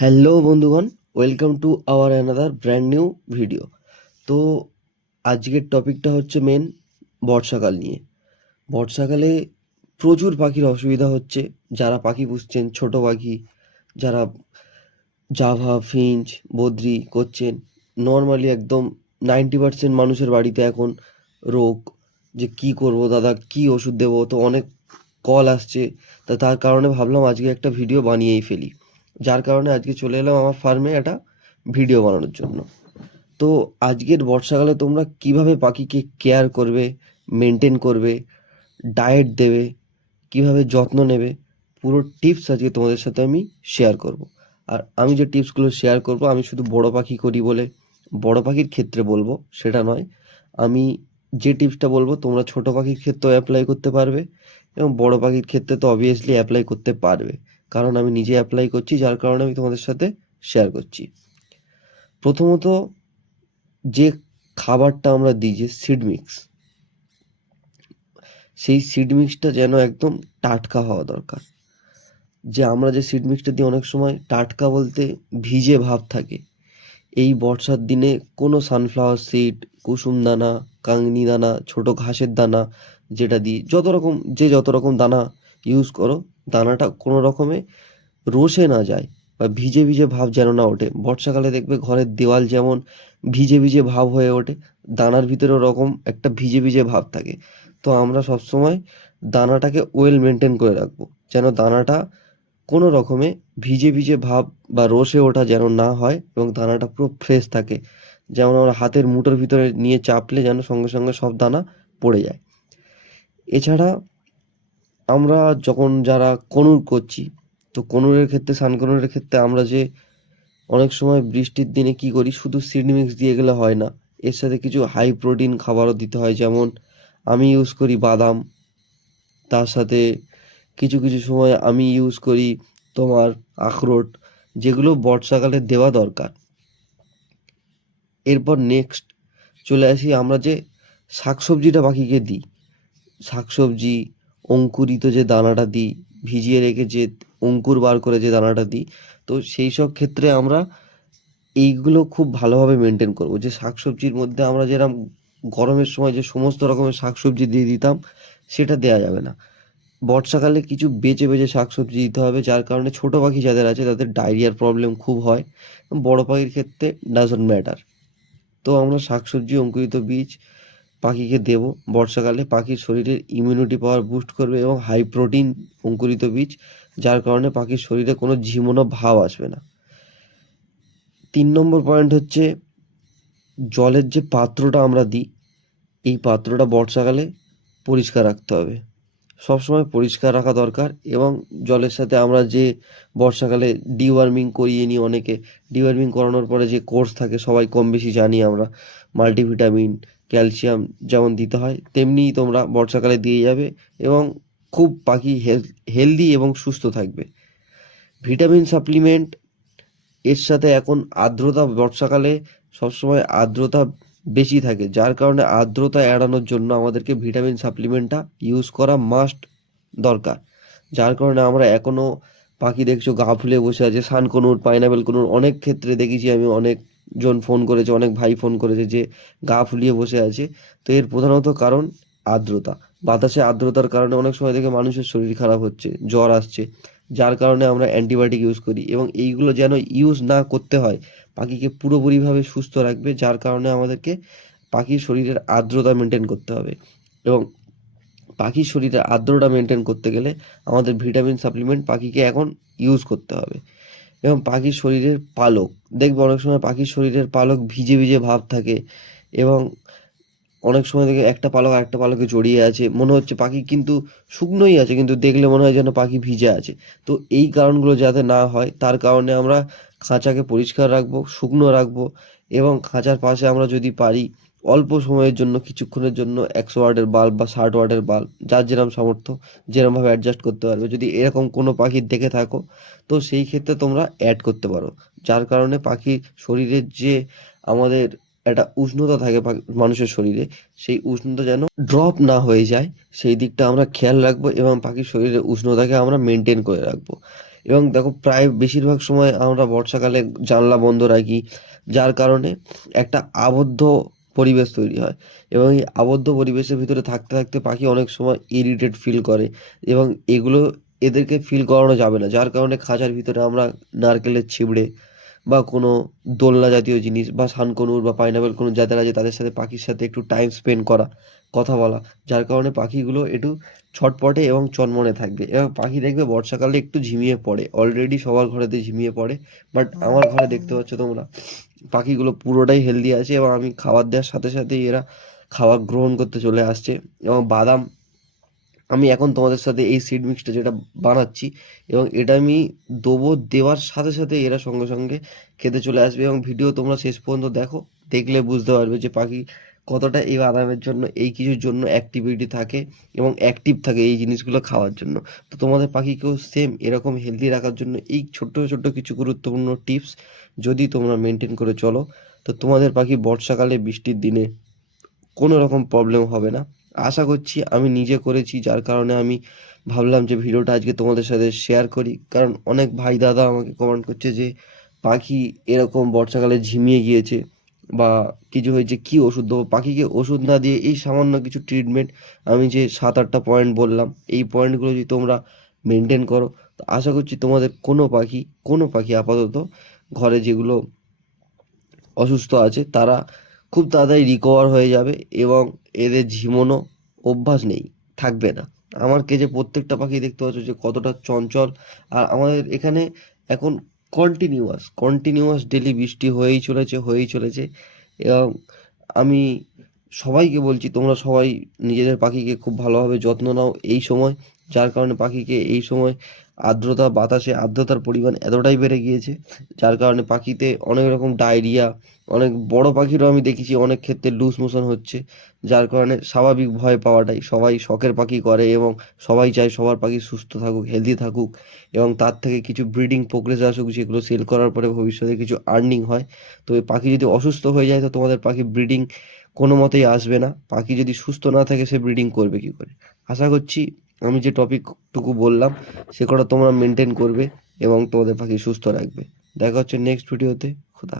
Hello বন্ধুগণ, welcome to our another brand new video. তো আজকের টপিকটা হচ্ছে মেন বর্ষাকাল নিয়ে। বর্ষাকালে প্রচুর পাখির অসুবিধা হচ্ছে। যারা পাখি পুষছেন, ছোট পাখি, যারা জাভা, ফিঞ্চ, বদ্রি করছেন, নর্মালি একদম 90% মানুষের বাড়িতে এখন রোগ। যে কি করব দাদা, কি ওষুধ দেবো, তো অনেক কল আসছে। তার কারণে ভাবলাম আজকে একটা ভিডিও বানিয়েই ফেলি। যার কারণে আজকে চলে এলাম আমার ফার্মে একটা ভিডিও বানানোর জন্য। তো আজকের বর্ষাকালে তোমরা কিভাবে পাখিকে কেয়ার করবে, মেনটেন করবে, ডায়েট দেবে, কিভাবে যত্ন নেবে, পুরো টিপস আজকে তোমাদের সাথে আমি শেয়ার করব। আর আমি যে টিপসগুলো শেয়ার করব, আমি শুধু বড় পাখি করি বলে বড় পাখির ক্ষেত্রে বলবো সেটা নয়। আমি যে টিপসটা বলবো তোমরা ছোট পাখির ক্ষেত্রেও অ্যাপ্লাই করতে পারবে, এবং বড় পাখির ক্ষেত্রে তো অবভিয়াসলি অ্যাপ্লাই করতে পারবে, কারণ আমি নিজে অ্যাপ্লাই করছি, যার কারণে আমি তোমাদের সাথে শেয়ার করছি। প্রথমত, যে খাবারটা আমরা দিই, যে সিড মিক্স, সেই সিড মিক্সটা যেন একদম টাটকা হওয়া দরকার। যে আমরা যে সিড মিক্সটা দিই, অনেক সময় টাটকা বলতে ভিজে ভাব থাকে। এই বর্ষার দিনে কোনো সানফ্লাওয়ার সিড, কুসুম দানা, কাংনি দানা, ছোট ঘাসের দানা যেটা দিই, যত রকম দানা ইউজ করো, দানাটা কোনো রকমে রসে না যায় বা ভিজে ভিজে ভাব যেন না ওঠে। বর্ষাকালে দেখবে ঘরের দেওয়াল যেমন ভিজে ভিজে ভাব হয়ে ওঠে, দানার ভিতরে ওরকম একটা ভিজে ভিজে ভাব থাকে। তো আমরা সবসময় দানাটাকে ওয়েল মেনটেন করে রাখবো, যেন দানাটা কোনো রকমে ভিজে ভিজে ভাব বা রসে ওঠা যেন না হয়, এবং দানাটা পুরো ফ্রেশ থাকে। যেমন আমরা হাতের মুঠোর ভিতরে নিয়ে চাপলে যেন সঙ্গে সঙ্গে সব দানা পড়ে যায়। এছাড়া আমরা যখন যারা কনুর করছি, তো কনুরের ক্ষেত্রে, সানকনুরের ক্ষেত্রে আমরা যে অনেক সময় বৃষ্টির দিনে কি করি, শুধু সিড মিক্স দিয়ে গেলে হয় না, এর সাথে কিছু হাই প্রোটিন খাবারও দিতে হয়। যেমন আমি ইউজ করি বাদাম, তার সাথে কিছু কিছু সময় আমি ইউজ করি তোমার আখরোট, যেগুলো বর্ষাকালে দেওয়া দরকার। এরপর নেক্সট চলে আসি, আমরা যে শাকসবজিটা পাখিকে দিই, শাকসবজি অঙ্কুরিত যে দানাটা দিই, ভিজিয়ে রেখে যে অঙ্কুর বার করে যে দানাটা দিই, তো সেই সব ক্ষেত্রে আমরা এইগুলো খুব ভালোভাবে মেনটেন করব। যে শাকসবজির মধ্যে আমরা যেরকম গরমের সময় যে সমস্ত রকমের শাকসবজি দিয়ে দিতাম, সেটা দেওয়া যাবে না। বর্ষাকালে কিছু বেছে বেছে শাকসবজি দিতে হবে, যার কারণে ছোট পাখি যাদের আছে তাদের ডায়রিয়ার প্রবলেম খুব হয়। বড় পাখির ক্ষেত্রে ডাজন্ট ম্যাটার। তো আমরা শাকসবজি, অঙ্কুরিত বীজ পাখিকে দেব বর্ষাকালে। পাখির শরীরের ইমিউনিটি পাওয়ার বুস্ট করবে, এবং হাই প্রোটিন অঙ্কুরিত বীজ, যার কারণে পাখির শরীরে কোনো ঝিমোনো ভাব আসবে না। 3 নম্বর পয়েন্ট হচ্ছে, জলের যে পাত্রটা আমরা দিই, এই পাত্রটা বর্ষাকালে পরিষ্কার রাখতে হবে। সবসময় পরিষ্কার রাখা দরকার। এবং জলের সাথে আমরা যে বর্ষাকালে ডিওয়ার্মিং করিয়ে নিই অনেকে, ডিওয়ার্মিং করানোর পরে যে কোর্স থাকে সবাই কম বেশি জানি আমরা, মাল্টিভিটামিন, ক্যালসিয়াম যেমন দিতে হয়, তেমনিই তোমরা বর্ষাকালে দিয়ে যাবে, এবং খুব পাখি হেলদি এবং সুস্থ থাকবে। ভিটামিন সাপ্লিমেন্ট, এর সাথে এখন আর্দ্রতা, বর্ষাকালে সবসময় আর্দ্রতা বেশি থাকে, যার কারণে আর্দ্রতা এড়ানোর জন্য আমাদেরকে ভিটামিন সাপ্লিমেন্টটা ইউজ করা মাস্ট দরকার। যার কারণে আমরা এখনও পাখি দেখছো গা ফুলে বসে আছে, সানকনুর, পাইনাপেল কনুর, অনেক ক্ষেত্রে দেখেছি আমি, অনেকজন ফোন করেছে, অনেক ভাই ফোন করেছে যে গা ফুলিয়ে বসে আছে। তো এর প্রধানত কারণ আর্দ্রতা। বাতাসে আর্দ্রতার কারণে অনেক সময় দেখে মানুষের শরীর খারাপ হচ্ছে, জ্বর আসছে, যার কারণে আমরা অ্যান্টিবায়োটিক ইউজ করি। এবং এইগুলো যেন ইউজ না করতে হয়, পাখিকে পুরোপুরিভাবে সুস্থ রাখবে, যার কারণে আমাদেরকে পাখির শরীরের আর্দ্রতা মেনটেন করতে হবে। এবং পাখির শরীরে আর্দ্রতা মেনটেন করতে গেলে আমাদের ভিটামিন সাপ্লিমেন্ট পাখিকে এখন ইউজ করতে হবে। এবং পাখির শরীরের পালক, দেখবে অনেক সময় পাখির শরীরের পালক ভিজে ভিজে ভাব থাকে, এবং অনেক সময় দেখে একটা পালক আরেকটা পালকে জড়িয়ে আছে, মনে হচ্ছে পাখি কিন্তু শুকনোই আছে, কিন্তু দেখলে মনে হয় যেন পাখি ভিজে আছে। তো এই কারণগুলো যাতে না হয়, তার কারণে আমরা খাঁচাকে পরিষ্কার রাখবো, শুকনো রাখবো, এবং খাঁচার পাশে আমরা যদি পারি অল্প সময়ের জন্য, কিছুক্ষণের জন্য 100 ওয়াটের বাল্ব বা 60 ওয়াটের বাল্ব, যার যেরকম সামর্থ্য, যেরকমভাবে অ্যাডজাস্ট করতে পারবে, যদি এরকম কোনো পাখির দেখে থাকো, তো সেই ক্ষেত্রে তোমরা অ্যাড করতে পারো। যার কারণে পাখির শরীরের যে আমাদের একটা উষ্ণতা থাকে মানুষের শরীরে, সেই উষ্ণতা যেন ড্রপ না হয়ে যায়, সেই দিকটা আমরা খেয়াল রাখবো, এবং পাখির শরীরের উষ্ণতাকে আমরা মেনটেন করে রাখবো। এবং দেখো প্রায় বেশিরভাগ সময় আমরা বর্ষাকালে জানলা বন্ধ রাখি, যার কারণে একটা আবদ্ধ পরিবেশ তৈরি হয় এবং এই আবদ্ধ পরিবেশের ভিতরে থাকতে থাকতে পাখি অনেক সময় ইরিটেট ফিল করে এবং এগুলো এদেরকে ফিল করানো যাবে না, যার কারণে খাঁচার ভিতরে আমরা নারকেলের ছিবড়ে বা কোনো দোলনা জাতীয় জিনিস বা শানকনুর বা পাইনাপেল কোনো যাদের আছে তাদের সাথে পাখির সাথে একটু টাইম স্পেন্ড করা, কথা বলা, যার কারণে পাখিগুলো একটু ছটপটে এবং চনমনে থাকবে এবং পাখি দেখবে বর্ষাকালে একটু ঝিমিয়ে পড়ে, অলরেডি সবার ঘরেতে ঝিমিয়ে পড়ে, বাট আমার ঘরে দেখতে পাচ্ছ তোমরা পাখিগুলো পুরোটাই হেলদি আছে এবং আমি খাবার দেওয়ার সাথে সাথেই এরা খাবার গ্রহণ করতে চলে আসছে। এবং বাদাম আমি এখন তোমাদের সাথে এই সিড মিক্সটা যেটা বানাচ্ছি এবং এটা আমি দেবো, দেওয়ার সাথে সাথে এরা সঙ্গে সঙ্গে খেতে চলে আসবে এবং ভিডিও তোমরা শেষ পর্যন্ত দেখো, দেখলে বুঝতে পারবে যে পাখি কতটা এই বাদামের জন্য এই কিছুর জন্য অ্যাক্টিভিটি থাকে এবং অ্যাক্টিভ থাকে এই জিনিসগুলো খাওয়ার জন্য। তো তোমাদের পাখিকেও সেম এরকম হেলদি রাখার জন্য এই ছোট্ট ছোট্ট কিছু গুরুত্বপূর্ণ টিপস যদি তোমরা মেনটেন করে চলো, তো তোমাদের পাখি বর্ষাকালে বৃষ্টির দিনে কোনো রকম প্রবলেম হবে না। আশা করছি, আমি নিজে করেছি যার কারণে আমি ভাবলাম যে ভিডিওটা আজকে তোমাদের সাথে শেয়ার করি, কারণ অনেক ভাই দাদা আমাকে কমেন্ট করছে যে পাখি এরকম বর্ষাকালে ঝিমিয়ে গিয়েছে বা কিছু হয়েছে, কি ওষুধ দেবো পাখিকে? ওষুধ না দিয়ে এই সামান্য কিছু ট্রিটমেন্ট, আমি যে 7-8টা পয়েন্ট বললাম এই পয়েন্টগুলো যদি তোমরা মেনটেন করো, তো আশা করছি তোমাদের কোনো পাখি আপাতত ঘরে যেগুলো অসুস্থ আছে তারা খুব তাড়াতাড়ি রিকভার হয়ে যাবে এবং এদের ঝিমোনো অভ্যাস নেই, থাকবে না। আমার কেজে প্রত্যেকটা পাখি দেখতে পাচ্ছ যে কতটা চঞ্চল। আর আমাদের এখানে এখন কন্টিনিউয়াস ডেলি বৃষ্টি হয়েই চলেছে এবং আমি সবাইকে বলছি তোমরা সবাই নিজেদের পাখিকে খুব ভালোভাবে যত্ন নাও এই সময়, যার কারণে পাখিকে এই সময় বাতাসে আর্দ্রতার পরিমাণ এতটাই বেড়ে গিয়েছে যার কারণে পাখিতে অনেক রকম ডায়রিয়া, অনেক বড় পাখিরও আমি দেখেছি অনেক ক্ষেত্রে লুজ মোশন হচ্ছে, যার কারণে স্বাভাবিক ভয় পাওয়াটাই সবাই শখের পাখি করে এবং সবাই চায় সবার পাখি সুস্থ থাকুক, হেলদি থাকুক এবং তার থেকে কিছু ব্রিডিং প্রোগ্রেস আসুক, যেগুলো সেল করার পরে ভবিষ্যতে কিছু আর্নিং হয়। তো এই পাখি যদি অসুস্থ হয়ে যায় তো তোমাদের পাখি ব্রিডিং কোনো মতেই আসবে না, পাখি যদি সুস্থ না থাকে সে ব্রিডিং করবে কি করে? আশা করছি আমি যে টপিকটুকু বললাম সে কটা তোমরা মেনটেন করবে এবং তোমাদের পাখি সুস্থ রাখবে। দেখা হচ্ছে নেক্সট ভিডিওতে।